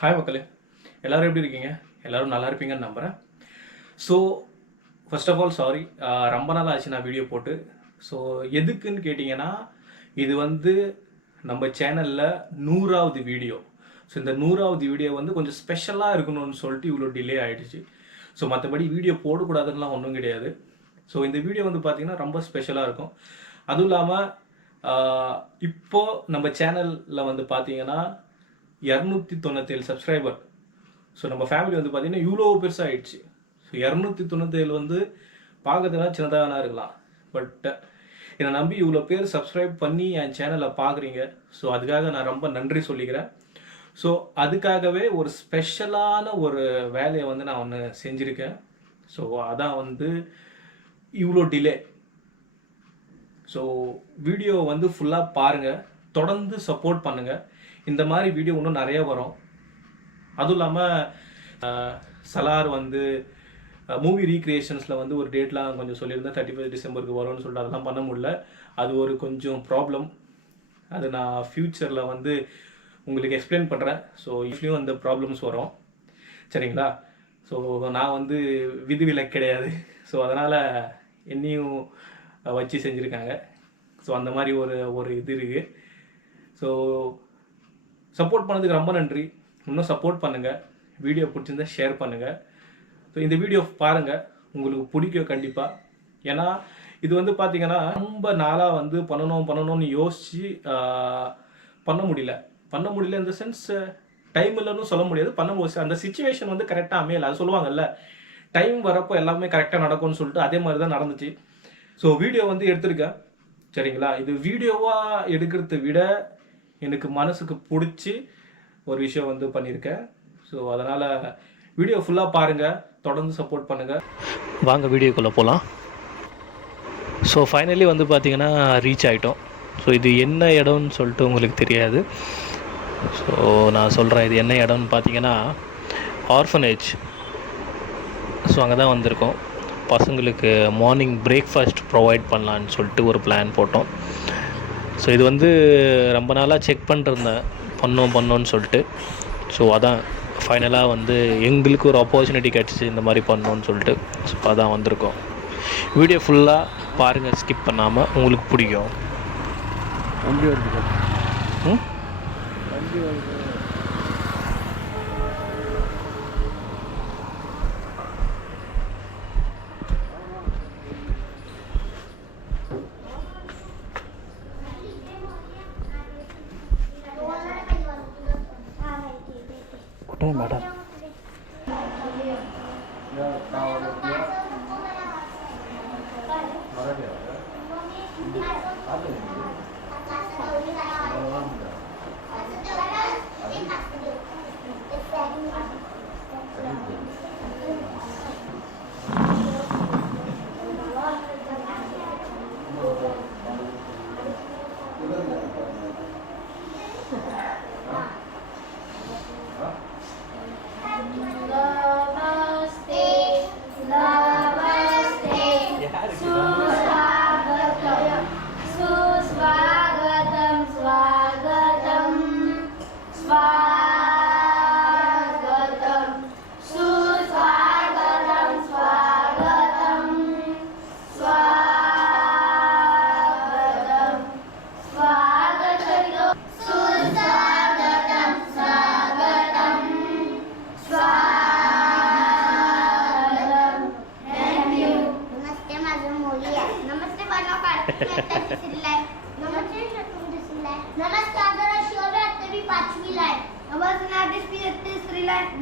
ஹாய் மக்களே, எல்லோரும் எப்படி இருக்கீங்க? எல்லோரும் நல்லா இருப்பீங்கன்னு நம்புகிறேன். So first of all sorry, ரொம்ப நாள் ஆச்சு நான் வீடியோ போட்டு. ஸோ எதுக்குன்னு கேட்டிங்கன்னா, இது வந்து நம்ம சேனலில் 100வது வீடியோ. ஸோ இந்த 100வது வீடியோ வந்து கொஞ்சம் ஸ்பெஷலாக இருக்கணும்னு சொல்லிட்டு இவ்வளோ டிலே ஆகிடுச்சு. ஸோ மற்றபடி வீடியோ போடக்கூடாதுன்னெலாம் ஒன்றும் கிடையாது. ஸோ இந்த வீடியோ வந்து பார்த்திங்கன்னா ரொம்ப ஸ்பெஷலாக இருக்கும். அதுவும் இல்லாமல் இப்போது நம்ம சேனலில் வந்து பார்த்திங்கன்னா 297 சப்ஸ்கிரைபர். ஸோ நம்ம ஃபேமிலி வந்து பார்த்திங்கன்னா இவ்வளோ பெருசாக ஆகிடுச்சு. ஸோ 297 வந்து பார்க்கறதுனா சின்னதாக வேணா இருக்கலாம், பட் என்னை நம்பி இவ்வளோ பேர் சப்ஸ்கிரைப் பண்ணி என் சேனலை பார்க்குறீங்க. ஸோ அதுக்காக நான் ரொம்ப நன்றி சொல்லிக்கிறேன். ஸோ அதுக்காகவே ஒரு ஸ்பெஷலான ஒரு வேலையை வந்து நான் ஒன்று செஞ்சுருக்கேன். ஸோ அதான் வந்து இவ்வளோ டிலே. ஸோ வீடியோ வந்து ஃபுல்லாக பாருங்கள், தொடர்ந்து சப்போர்ட் பண்ணுங்கள். இந்த மாதிரி வீடியோ இன்னும் நிறைய வரும். அதுவும் இல்லாமல் சலார் வந்து மூவி ரீக்ரியேஷன்ஸில் வந்து ஒரு டேட்லாம் கொஞ்சம் சொல்லியிருந்தேன், 31 டிசம்பருக்கு வரும்னு சொல்லிட்டு அதெல்லாம் பண்ண முடியல. அது ஒரு கொஞ்சம் ப்ராப்ளம். அது நான் ஃப்யூச்சரில் வந்து உங்களுக்கு எக்ஸ்பிளைன் பண்ணுறேன். ஸோ இப்படியும் அந்த ப்ராப்ளம்ஸ் வரும், சரிங்களா? ஸோ நான் வந்து விதிவிலக்கு கிடையாது. ஸோ அதனால் என்னையும் வச்சு செஞ்சுருக்காங்க. ஸோ அந்த மாதிரி ஒரு இது இருக்குது. ஸோ சப்போர்ட் பண்ணதுக்கு ரொம்ப நன்றி. இன்னும் சப்போர்ட் பண்ணுங்கள். வீடியோ பிடிச்சிருந்தா ஷேர் பண்ணுங்கள். ஸோ இந்த வீடியோ பாருங்கள், உங்களுக்கு பிடிக்கும் கண்டிப்பாக. ஏன்னா இது வந்து பார்த்திங்கன்னா ரொம்ப நாளாக வந்து பண்ணணும்னு யோசித்து பண்ண முடியல இந்த சென்ஸ் டைம் இல்லைன்னு சொல்ல முடியாது. பண்ணும்போது அந்த சிச்சுவேஷன் வந்து கரெக்டாக அமையலை. அது சொல்லுவாங்கல்ல, டைம் வரப்போ எல்லாமே கரெக்டாக நடக்கும்னு சொல்லிட்டு அதே மாதிரி தான் நடந்துச்சு. ஸோ வீடியோ வந்து எடுத்திருக்கேன், சரிங்களா? இது வீடியோவாக எடுக்கிறத விட எனக்கு மனசுக்கு பிடிச்சி ஒரு விஷயம் வந்து பண்ணியிருக்கேன். ஸோ அதனால் வீடியோ ஃபுல்லாக பாருங்கள், தொடர்ந்து சப்போர்ட் பண்ணுங்கள். வாங்க வீடியோக்குள்ளே போகலாம். ஸோ ஃபைனலி வந்து பார்த்திங்கன்னா ரீச் ஆகிட்டோம். ஸோ இது என்ன இடம்னு சொல்லிட்டு உங்களுக்கு தெரியாது. ஸோ நான் சொல்கிறேன், இது என்ன இடம்னு பார்த்தீங்கன்னா ஆர்ஃபனேஜ். ஸோ அங்கே தான் வந்திருக்கோம். பசங்களுக்கு மார்னிங் பிரேக்ஃபாஸ்ட் ப்ரொவைட் பண்ணலான்னு சொல்லிட்டு ஒரு பிளான் போட்டோம். ஸோ இது வந்து ரொம்ப நாளாக செக் பண்ணிருந்தேன், பண்ணோன்னு சொல்லிட்டு. ஸோ அதான் ஃபைனலாக வந்து எங்களுக்கு ஒரு ஆப்பர்ச்சுனிட்டி கிடச்சிச்சு இந்த மாதிரி பண்ணோன்னு சொல்லிட்டு. ஸோ அதான் வந்திருக்கோம். வீடியோ ஃபுல்லாக பாருங்கள், ஸ்கிப் பண்ணாமல், உங்களுக்கு பிடிக்கும். வண்டி வருது. வண்டி வருது. மேடம்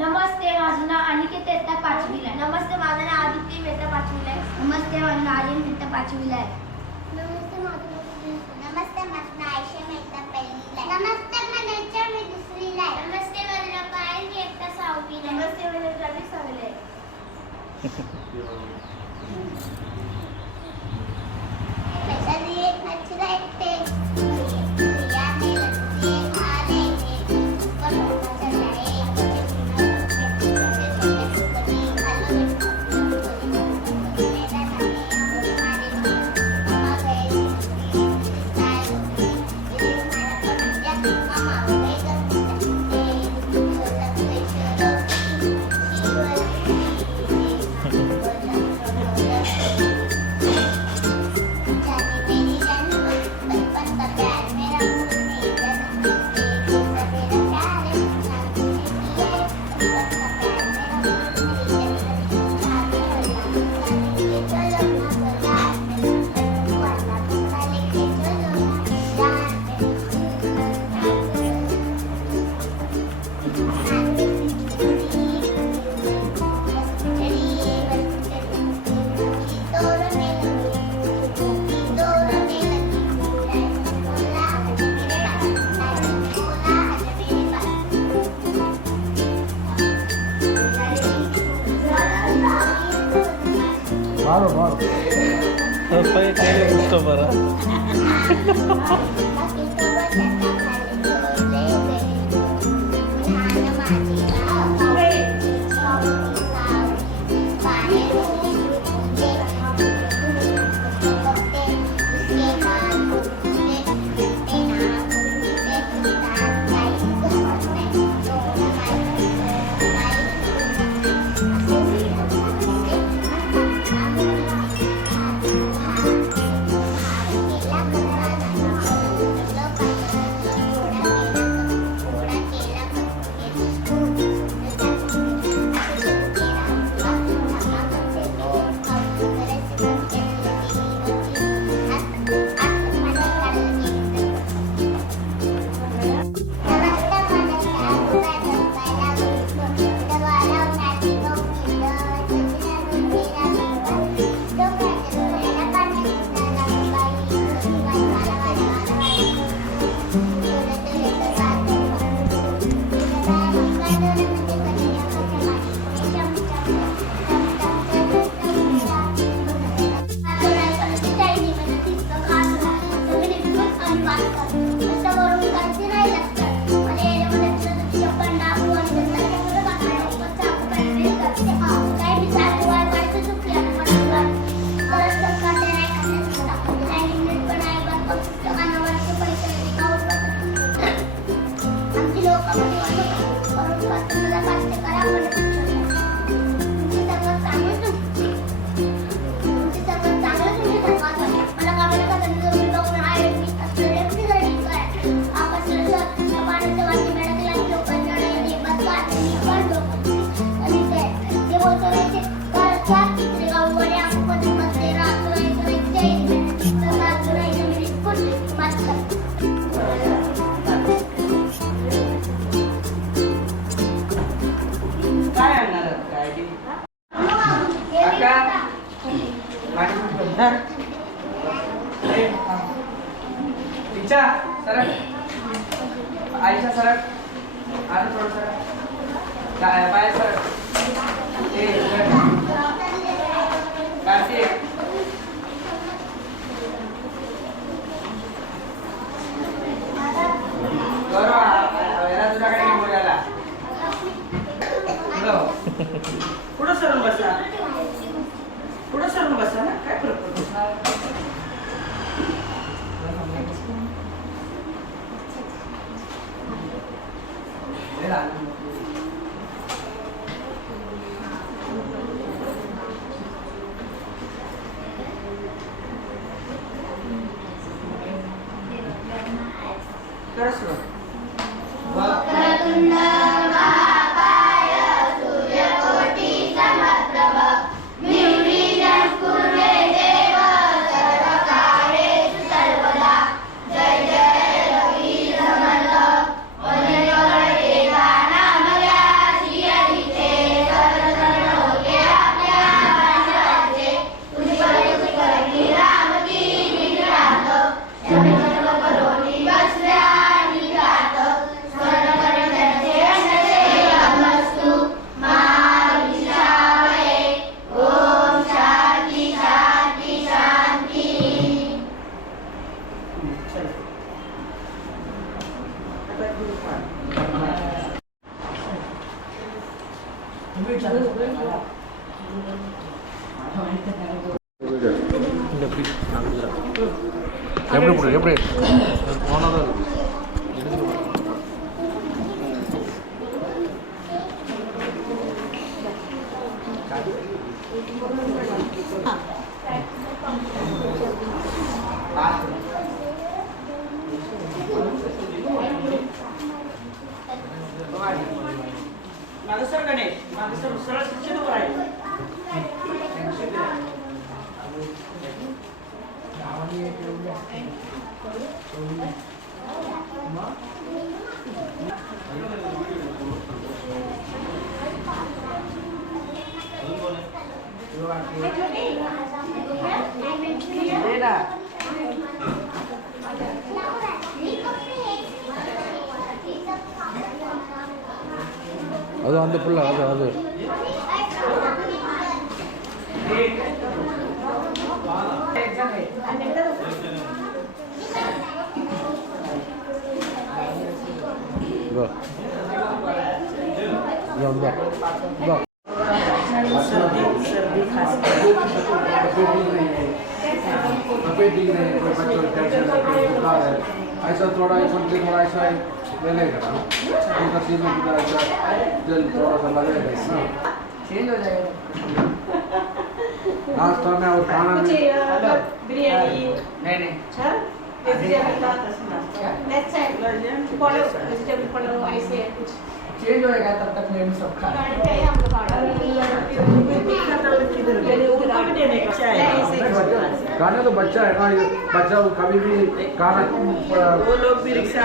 नमस्ते माझं नाव अनिकेत इयत्ता 5वीला आहे. नमस्ते माझं नाव आदित्य इयत्ता 5वीला आहे. नमस्ते माझं नाव आर्यन इयत्ता 5वीला आहे. नमस्ते माझं नाव आयशा इयत्ता 1लीला आहे. नमस्ते माझं नेचर मी 2रीला आहे. नमस्ते माझं नाव पायल मी इयत्ता 6वीला आहे. नमस्ते माझं नाव रवी 6वीला आहे. पैशाची एक अच्छी राहते. आयशा सरक आणि थोडं सरक बाय सरक कार्तिक याला तुझ्याकडे बोलायला पुढं सरून बसा पुढं सरून बसा ना काय फरक पडतो எப்படி मागे सर का नाही मागे सर सरळ शिक्षण उभं आहे அது அந்த புள்ள அது एक Go. Go, go. Go. सर्दी खांसी ऐसा थोड़ा ऐसा ले लेगा ना जल थोड़ा सा लगेगा ना चेंज हो जाएगा नाश्ता में और खाना में बिरयानी नहीं अच्छा वेजिटेबल पलाव ऐसे कुछ चेंज होएगा तब तक मैं सब खा खाना तो बच्चा है ना ये बच्चा को कभी भी खाना वो लोग भी रिक्शा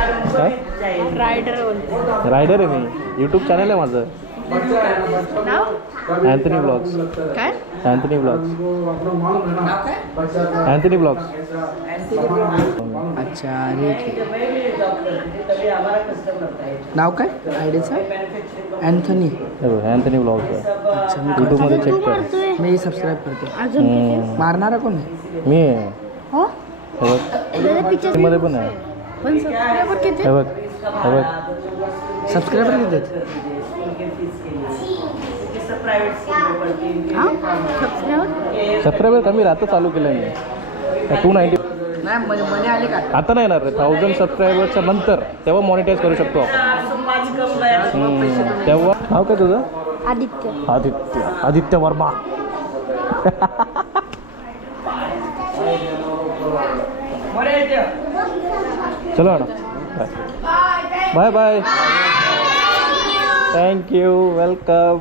राइडर रायडर आहे मी यूट्यूब चॅनल आहे माझं बच्चा है ना बच्चा अँथनी ब्लॉग्स काय अँथनी ब्लॉग्स अपना मालूम है ना बच्चा का अँथनी ब्लॉग्स अच्छा ठीक आहे तभी हमारा कस्टमर है नाव काय आयडीचं अँथनी अँथनी ब्लॉग्स अच्छा यूट्यूबमध्ये चेक कर मी सबस्क्राईब करतो हम्म. मारणारा कोण आहे मी आहे. हो हे बघ मध्ये पण आहे पण सबस्क्रायबर किती हे बघ हे बघ सबस्क्रायबर किती आहेत प्राइवेट स्कूल में पढ़ती हा सबस्क्रायबर सबस्क्रायबर कमी राहतं चालू केलं मी 290 नाही मने आले का आता नाही येणार 1000 सबस्क्रायबरच्या नंतर तेव्हा मॉनिटाईज करू शकतो आपण तेव्हा नाव काय तुझं आदित्य आदित्य वर्मा चलो madam bye bye thank you welcome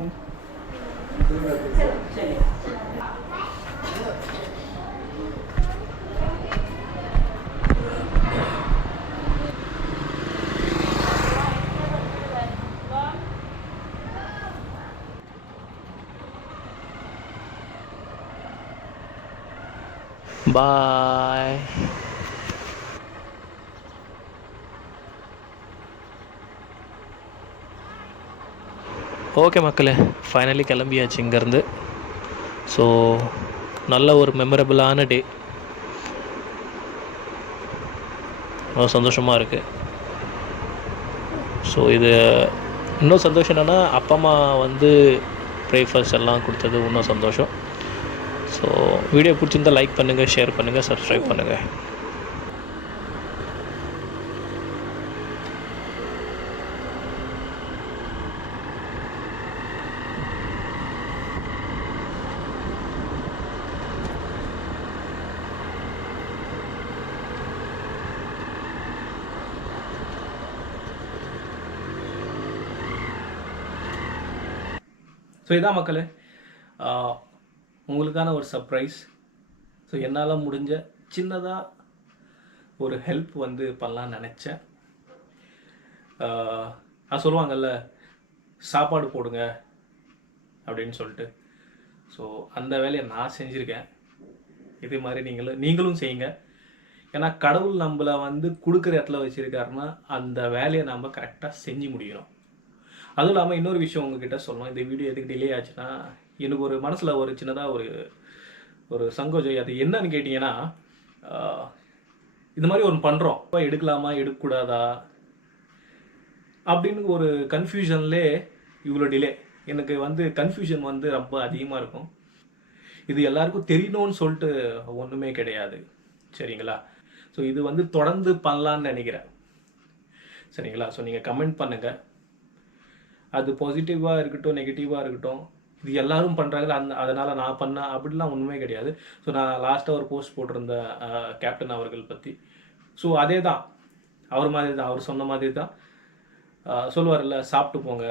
bye okay மக்களே ஃபைனலி கிளம்பியாச்சு இங்கேருந்து. ஸோ நல்ல ஒரு மெமரபிளான டே, ரொம்ப சந்தோஷமாக இருக்குது. ஸோ இது இன்னும் சந்தோஷம் என்னென்னா அப்பா அம்மா வந்து பிரேக்ஃபாஸ்ட் எல்லாம் கொடுத்தது இன்னும் சந்தோஷம். ஸோ வீடியோ பிடிச்சிருந்தால் லைக் பண்ணுங்கள், ஷேர் பண்ணுங்கள், சப்ஸ்கிரைப் பண்ணுங்கள். ஸோ இதான் மக்களே உங்களுக்கான ஒரு சர்ப்ரைஸ். ஸோ என்னால் முடிஞ்ச சின்னதாக ஒரு ஹெல்ப் வந்து பண்ணலான்னு நினச்சேன். நான் சொல்லுவாங்கல்ல சாப்பாடு போடுங்க அப்படின்னு சொல்லிட்டு, ஸோ அந்த வேலையை நான் செஞ்சுருக்கேன். இதே மாதிரி நீங்களும் செய்யுங்க. ஏன்னா கடவுள் நம்மளை வந்து கொடுக்குற இடத்துல வச்சுருக்காருன்னா அந்த வேலையை நம்ம கரெக்டாக செஞ்சு முடியணும். அதுவும் இல்லாமல் இன்னொரு விஷயம் உங்ககிட்ட சொல்லணும். இந்த வீடியோ எதுக்கு டிலே ஆச்சுன்னா, எனக்கு ஒரு மனசில் ஒரு சின்னதாக ஒரு சங்கோஜம். அது என்னன்னு கேட்டிங்கன்னா, இந்த மாதிரி ஒன்று பண்ணுறோம், இப்போ எடுக்கலாமா எடுக்கக்கூடாதா அப்படின்னு ஒரு கன்ஃபியூஷன்லே இவ்வளோ டிலே. எனக்கு வந்து கன்ஃபியூஷன் வந்து ரொம்ப அதிகமாக இருக்கும். இது எல்லாருக்கும் தெரியணும்னு சொல்லிட்டு ஒன்றுமே கிடையாது, சரிங்களா? ஸோ இது வந்து தொடர்ந்து பண்ணலான்னு நினைக்கிறேன், சரிங்களா? ஸோ நீங்கள் கமெண்ட் பண்ணுங்கள். அது பாசிட்டிவாக இருக்கட்டும், நெகட்டிவாக இருக்கட்டும், இது எல்லோரும் பண்ணுறாங்க, அதனால் நான் பண்ணேன் அப்படிலாம் ஒன்றுமே கிடையாது. ஸோ நான் லாஸ்ட்டாக ஒரு போஸ்ட் போட்டிருந்தேன் கேப்டன் அவர்கள் பற்றி. ஸோ அதே தான், அவர் மாதிரி தான், அவர் சொன்ன மாதிரி தான். சொல்லுவார்ல சாப்பிட்டு போங்க,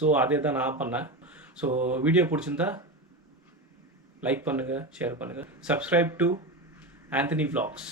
ஸோ அதே தான் நான் பண்ணேன். ஸோ வீடியோ பிடிச்சிருந்தா லைக் பண்ணுங்கள், ஷேர் பண்ணுங்கள், சப்ஸ்கிரைப் டு ஆந்தனி vlogs.